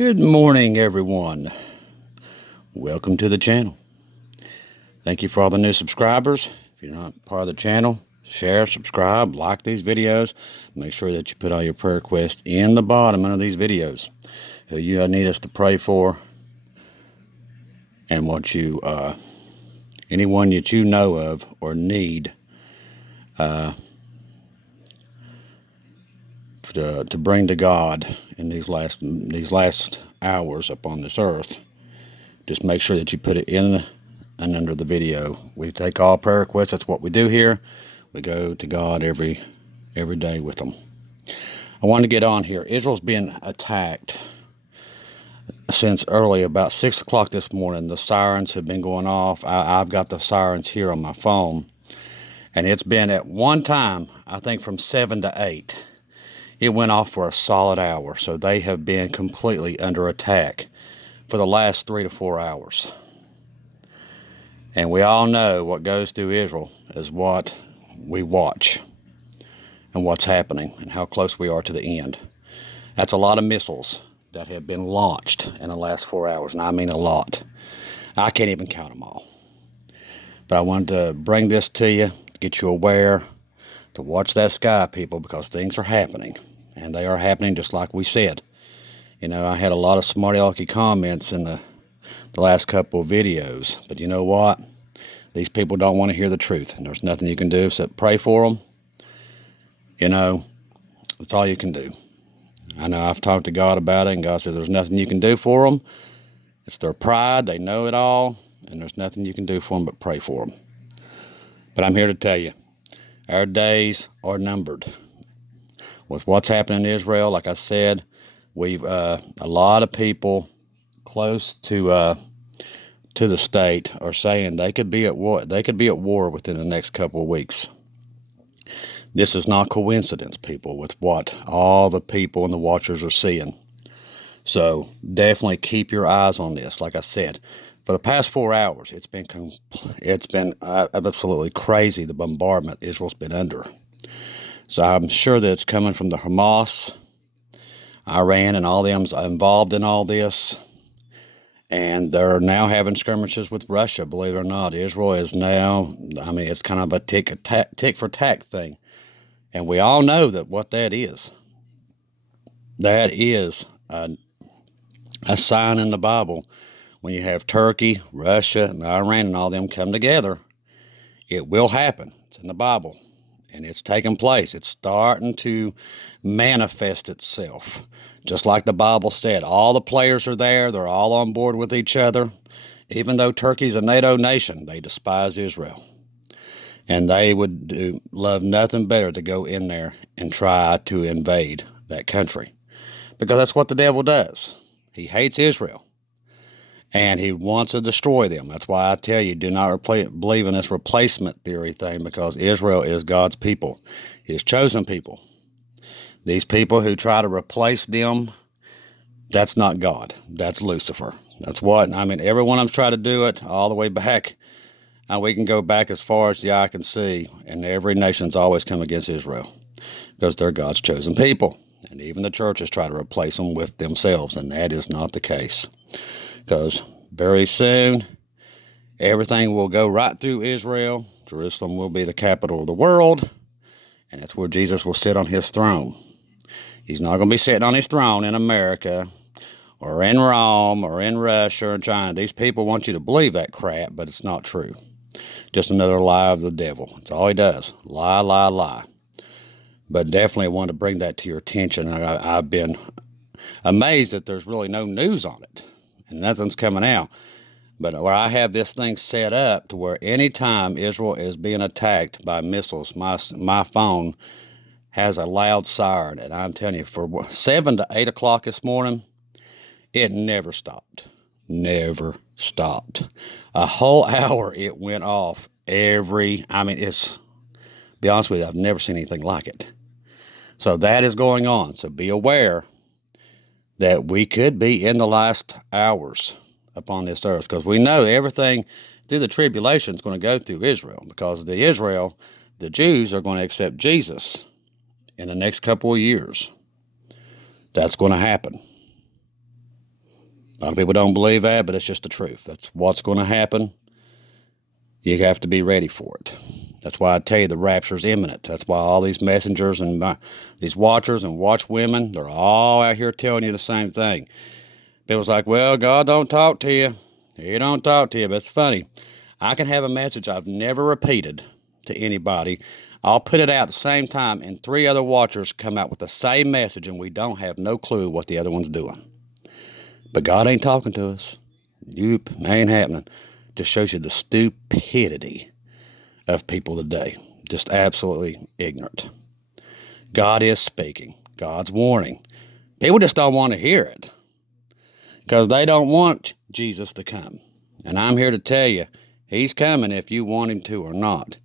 Good morning, everyone. Welcome to the channel. Thank you for all the new subscribers. If you're not part of the channel, share, subscribe, like these videos. Make sure that you put all your prayer requests in the bottom of these videos. Who you need us to pray for, and what you, anyone that you know of or need to bring to God in these last hours upon this earth. Just make sure that you put it in and under the video. We take all prayer requests. That's what we do here. We go to God every day with them. I wanted to get on here. Israel's been attacked since early, about 6 o'clock this morning. The sirens have been going off. I've got the sirens here on my phone. And it's been at one time, I think from 7 to 8. It went off for a solid hour. So they have been completely under attack for the last 3 to 4 hours. And we all know what goes through Israel is what we watch and what's happening and how close we are to the end. That's a lot of missiles that have been launched in the last 4 hours, and I mean a lot. I can't even count them all. But I wanted to bring this to you, to get you aware, to watch that sky, people, because things are happening. And they are happening just like we said. You know, I had a lot of smarty-alecky comments in the last couple of videos. But you know what? These people don't want to hear the truth. And there's nothing you can do except pray for them. You know, that's all you can do. I know I've talked to God about it, and God says there's nothing you can do for them. It's their pride. They know it all. And there's nothing you can do for them but pray for them. But I'm here to tell you, our days are numbered. With what's happening in Israel, like I said, we've a lot of people close to the state are saying they could be at war. They could be at war within the next couple of weeks. This is not coincidence, people, with what all the people and the watchers are seeing. So definitely keep your eyes on this. Like I said, for the past 4 hours, it's been absolutely crazy, the bombardment Israel's been under. So I'm sure that it's coming from the Hamas, Iran, and all them involved in all this. And they're now having skirmishes with Russia, believe it or not. Israel is now, I mean, it's kind of a tick for tack thing. And we all know that what that is. That is a sign in the Bible. When you have Turkey, Russia, and Iran and all them come together, it will happen. It's in the Bible. And it's taking place. It's starting to manifest itself. Just like the Bible said, all the players are there. They're all on board with each other. Even though Turkey's a NATO nation, they despise Israel. And they would love nothing better to go in there and try to invade that country. Because that's what the devil does. He hates Israel. And he wants to destroy them. That's why I tell you, do not believe in this replacement theory thing, because Israel is God's people, his chosen people. These people who try to replace them, that's not God. That's Lucifer. That's what, I mean, everyone of them's tried to do it all the way back. And we can go back as far as the eye can see, and every nation's always come against Israel because they're God's chosen people. And even the churches try to replace them with themselves, and that is not the case. Because very soon, everything will go right through Israel. Jerusalem will be the capital of the world. And that's where Jesus will sit on his throne. He's not going to be sitting on his throne in America or in Rome or in Russia or China. These people want you to believe that crap, but it's not true. Just another lie of the devil. That's all he does. Lie, lie, lie. But definitely want to bring that to your attention. I've been amazed that there's really no news on it. And nothing's coming out. But where I have this thing set up to where anytime Israel is being attacked by missiles, my phone has a loud siren. And I'm telling you, for 7 to 8 o'clock this morning, it never stopped. Never stopped. A whole hour it went off be honest with you, I've never seen anything like it. So that is going on. So be aware that we could be in the last hours upon this earth, because we know everything through the tribulation is going to go through Israel, because the Jews are going to accept Jesus in the next couple of years. That's going to happen. A lot of people don't believe that, but it's just the truth. That's what's going to happen. You have to be ready for it. That's why I tell you the rapture is imminent. That's why all these messengers and these watchers and watchwomen, they're all out here telling you the same thing. People's like, well, God don't talk to you. He don't talk to you. But it's funny. I can have a message I've never repeated to anybody. I'll put it out at the same time, and 3 other watchers come out with the same message, and we don't have no clue what the other one's doing. But God ain't talking to us. Nope, ain't happening. Just shows you the stupidity of people today. Just absolutely ignorant. God is speaking. God's warning. People just don't want to hear it because they don't want Jesus to come. And I'm here to tell you, he's coming if you want him to or not.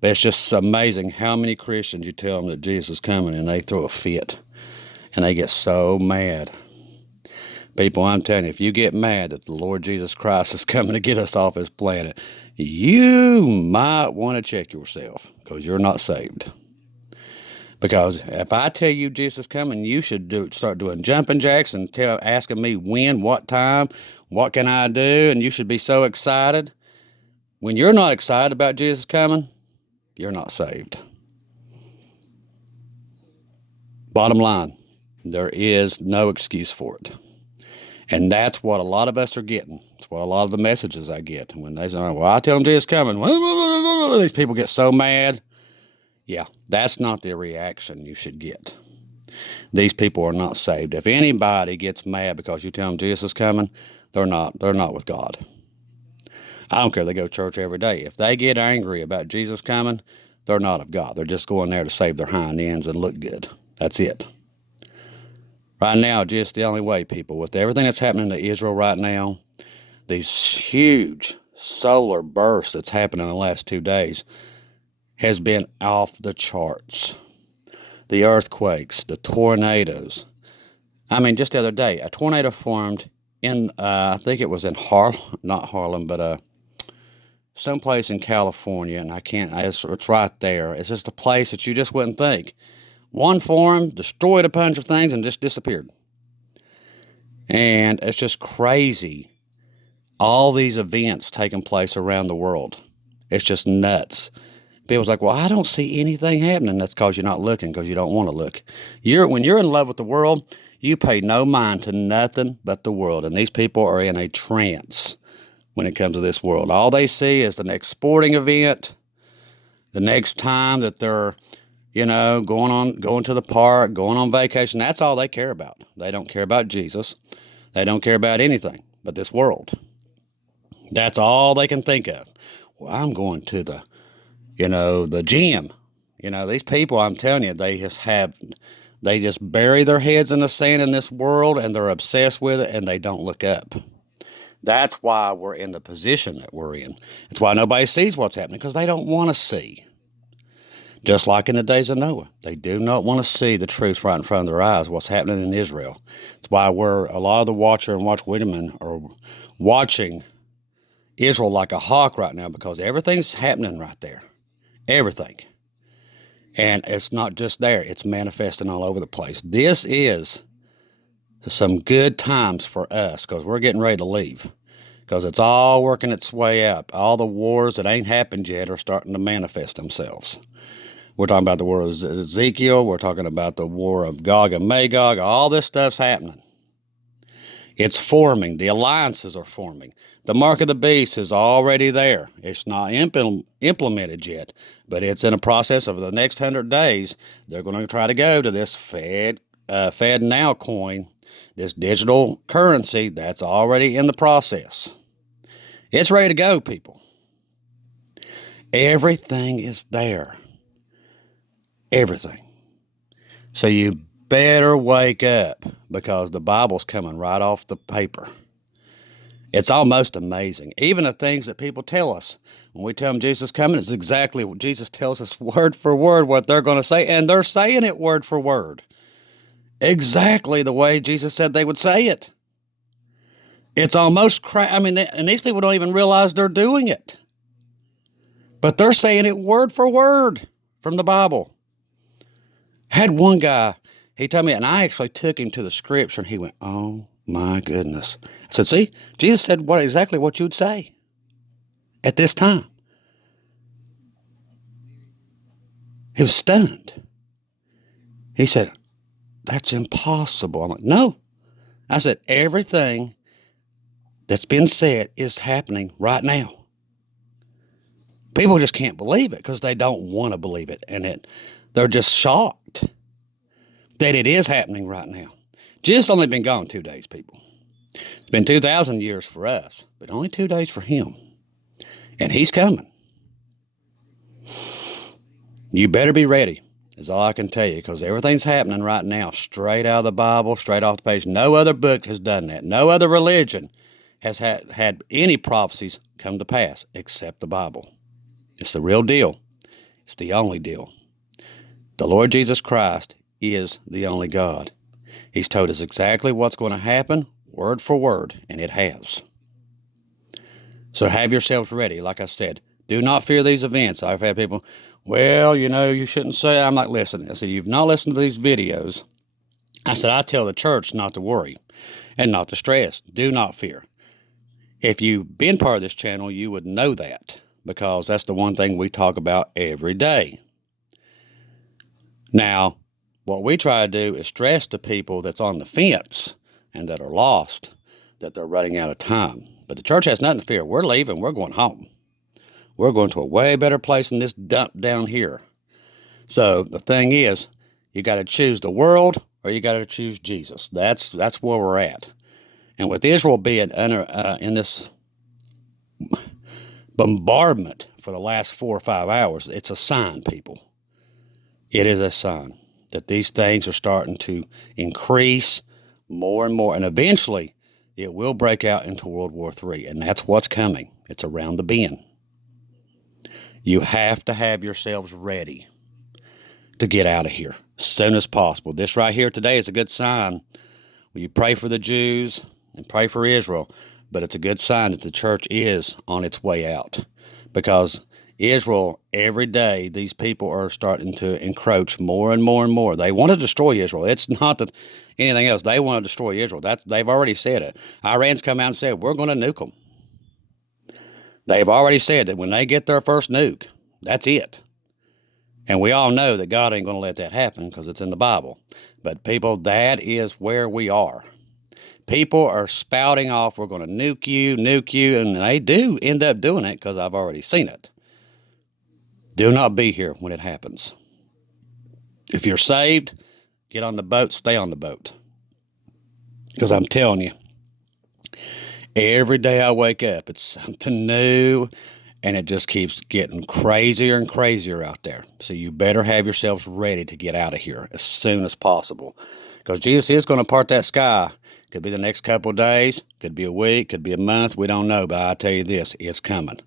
But it's just amazing how many Christians you tell them that Jesus is coming and they throw a fit and they get so mad. People, I'm telling you, if you get mad that the Lord Jesus Christ is coming to get us off this planet, you might want to check yourself because you're not saved. Because if I tell you Jesus is coming, you should start doing jumping jacks and asking me when, what time, what can I do, and you should be so excited. When you're not excited about Jesus coming, you're not saved. Bottom line, there is no excuse for it. And that's what a lot of us are getting. It's what a lot of the messages I get. When they say, well, I tell them Jesus is coming. These people get so mad. Yeah, that's not the reaction you should get. These people are not saved. If anybody gets mad because you tell them Jesus is coming, they're not with God. I don't care. They go to church every day. If they get angry about Jesus coming, they're not of God. They're just going there to save their hind ends and look good. That's it. Right now, just the only way, people, with everything that's happening to Israel right now, these huge solar bursts that's happened in the last 2 days has been off the charts. The earthquakes, the tornadoes. I mean, just the other day, a tornado formed in, I think it was in not Harlem, but someplace in California, and it's right there. It's just a place that you just wouldn't think. One formed, destroyed a bunch of things, and just disappeared. And it's just crazy. All these events taking place around the world. It's just nuts. People's like, well, I don't see anything happening. That's because you're not looking, because you don't want to look. When you're in love with the world, you pay no mind to nothing but the world. And these people are in a trance when it comes to this world. All they see is the next sporting event, the next time that they're going to the park, going on vacation. That's all they care about. They don't care about Jesus. They don't care about anything but this world. That's all they can think of. Well, I'm going to the gym. These people, I'm telling you, they just bury their heads in the sand in this world, and they're obsessed with it, and they don't look up. That's why we're in the position that we're in. It's why nobody sees what's happening, because they don't want to see. Just like in the days of Noah, they do not want to see the truth right in front of their eyes, what's happening in Israel. It's why a lot of the watcher and watchwomen are watching Israel like a hawk right now, because everything's happening right there. Everything. And it's not just there. It's manifesting all over the place. This is some good times for us, because we're getting ready to leave. Because it's all working its way up. All the wars that ain't happened yet are starting to manifest themselves. We're talking about the war of Ezekiel. We're talking about the war of Gog and Magog. All this stuff's happening. It's forming. The alliances are forming. The mark of the beast is already there. It's not implemented yet, but it's in a process of the next 100 days. They're going to try to go to this Fed Now coin, this digital currency that's already in the process. It's ready to go, people. Everything is there. Everything. So you better wake up, because the Bible's coming right off the paper. It's almost amazing. Even the things that people tell us when we tell them Jesus is coming, it's exactly what Jesus tells us word for word what they're going to say, and they're saying it word for word. Exactly the way Jesus said they would say it. It's almost and these people don't even realize they're doing it. But they're saying it word for word from the Bible. Had one guy, he told me, and I actually took him to the scripture, and he went, oh My goodness. I said, see, Jesus said exactly what you'd say at this time. He was stunned. He said, that's impossible. I'm like, no. I said, everything that's been said is happening right now. People just can't believe it because they don't want to believe it. And they're just shocked that it is happening right now. Jesus only been gone 2 days, people. It's been 2,000 years for us, but only 2 days for him. And he's coming. You better be ready, is all I can tell you, because everything's happening right now, straight out of the Bible, straight off the page. No other book has done that. No other religion has had any prophecies come to pass except the Bible. It's the real deal. It's the only deal. The Lord Jesus Christ is the only God. He's told us exactly what's going to happen, word for word, and it has. So have yourselves ready. Like I said, do not fear these events. I've had people, well, you shouldn't say. I'm like, listen. I said, you've not listened to these videos. I said, I tell the church not to worry and not to stress. Do not fear. If you've been part of this channel, you would know that, because that's the one thing we talk about every day. Now, what we try to do is stress to people that's on the fence and that are lost that they're running out of time. But the church has nothing to fear. We're leaving. We're going home. We're going to a way better place than this dump down here. So the thing is, you got to choose the world or you got to choose Jesus. That's where we're at. And with Israel being in this bombardment for the last 4 or 5 hours, it's a sign, people. It is a sign that these things are starting to increase more and more. And eventually, it will break out into World War III. And that's what's coming. It's around the bend. You have to have yourselves ready to get out of here as soon as possible. This right here today is a good sign. You pray for the Jews and pray for Israel, but it's a good sign that the church is on its way out, because Israel, every day, these people are starting to encroach more and more and more. They want to destroy Israel. It's not that anything else. They want to destroy Israel. They've already said it. Iran's come out and said, we're going to nuke them. They've already said that when they get their first nuke, that's it. And we all know that God ain't going to let that happen because it's in the Bible. But people, that is where we are. People are spouting off, we're going to nuke you, and they do end up doing it because I've already seen it. Do not be here when it happens. If you're saved, get on the boat, stay on the boat. Because I'm telling you, every day I wake up, it's something new, and it just keeps getting crazier and crazier out there. So you better have yourselves ready to get out of here as soon as possible. Because Jesus is going to part that sky. Could be the next couple of days, could be a week, could be a month, we don't know. But I tell you this, it's coming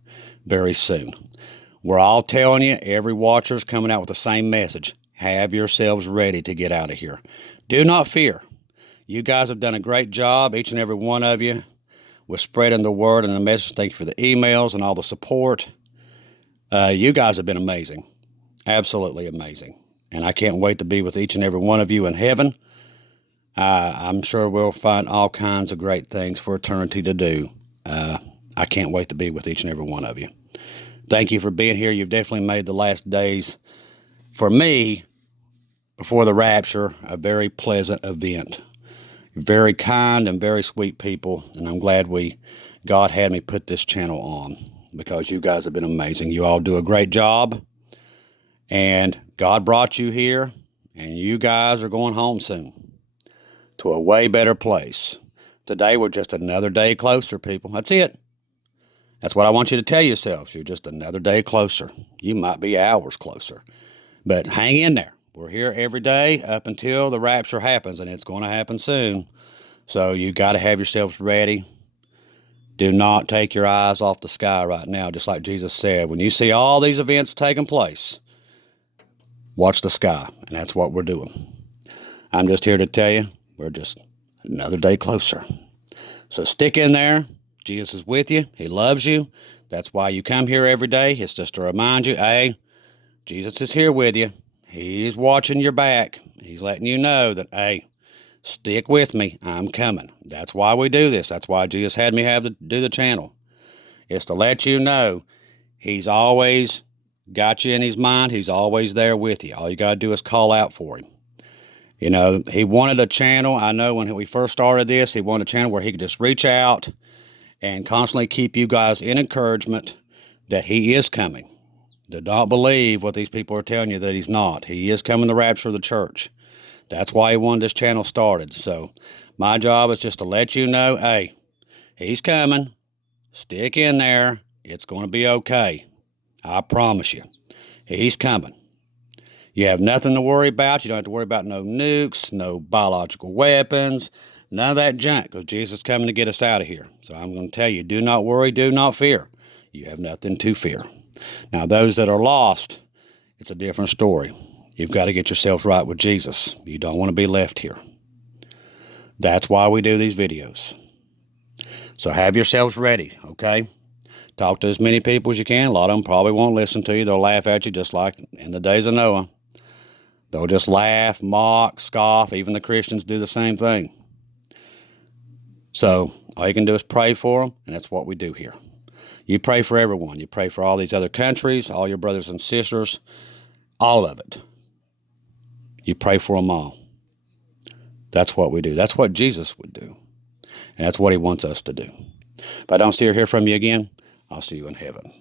very soon. We're all telling you, every watcher's coming out with the same message. Have yourselves ready to get out of here. Do not fear. You guys have done a great job, each and every one of you, with spreading the word and the message. Thank you for the emails and all the support. You guys have been amazing. Absolutely amazing. And I can't wait to be with each and every one of you in heaven. I'm sure we'll find all kinds of great things for eternity to do. I can't wait to be with each and every one of you. Thank you for being here. You've definitely made the last days, for me, before the rapture, a very pleasant event. Very kind and very sweet people, and I'm glad God had me put this channel on, because you guys have been amazing. You all do a great job, and God brought you here, and you guys are going home soon to a way better place. Today, we're just another day closer, people. That's it. That's what I want you to tell yourselves. You're just another day closer. You might be hours closer, but hang in there. We're here every day up until the rapture happens, and it's going to happen soon. So you got to have yourselves ready. Do not take your eyes off the sky right now, just like Jesus said. When you see all these events taking place, watch the sky, and that's what we're doing. I'm just here to tell you, we're just another day closer. So stick in there. Jesus is with you. He loves you. That's why you come here every day. It's just to remind you, hey, Jesus is here with you. He's watching your back. He's letting you know that, hey, Stick with me. I'm coming. That's why we do this. That's why Jesus had me do the channel. It's to let you know he's always got you in his mind. He's always there with you. All you got to do is call out for him. You know, he wanted a channel. I know when we first started this, he wanted a channel where he could just reach out and constantly keep you guys in encouragement that he is coming. Do not believe what these people are telling you that he's not. He is coming to rapture the church. That's why he wanted this channel started. So my job is just to let you know, hey, he's coming. Stick in there. It's going to be okay. I promise you. He's coming. You have nothing to worry about. You don't have to worry about no nukes, no biological weapons, none of that junk, because Jesus is coming to get us out of here. So I'm going to tell you, do not worry, do not fear. You have nothing to fear. Now, those that are lost, it's a different story. You've got to get yourself right with Jesus. You don't want to be left here. That's why we do these videos. So have yourselves ready, okay? Talk to as many people as you can. A lot of them probably won't listen to you. They'll laugh at you just like in the days of Noah. They'll just laugh, mock, scoff. Even the Christians do the same thing. So all you can do is pray for them, and that's what we do here. You pray for everyone. You pray for all these other countries, all your brothers and sisters, all of it. You pray for them all. That's what we do. That's what Jesus would do. And that's what he wants us to do. If I don't see or hear from you again, I'll see you in heaven.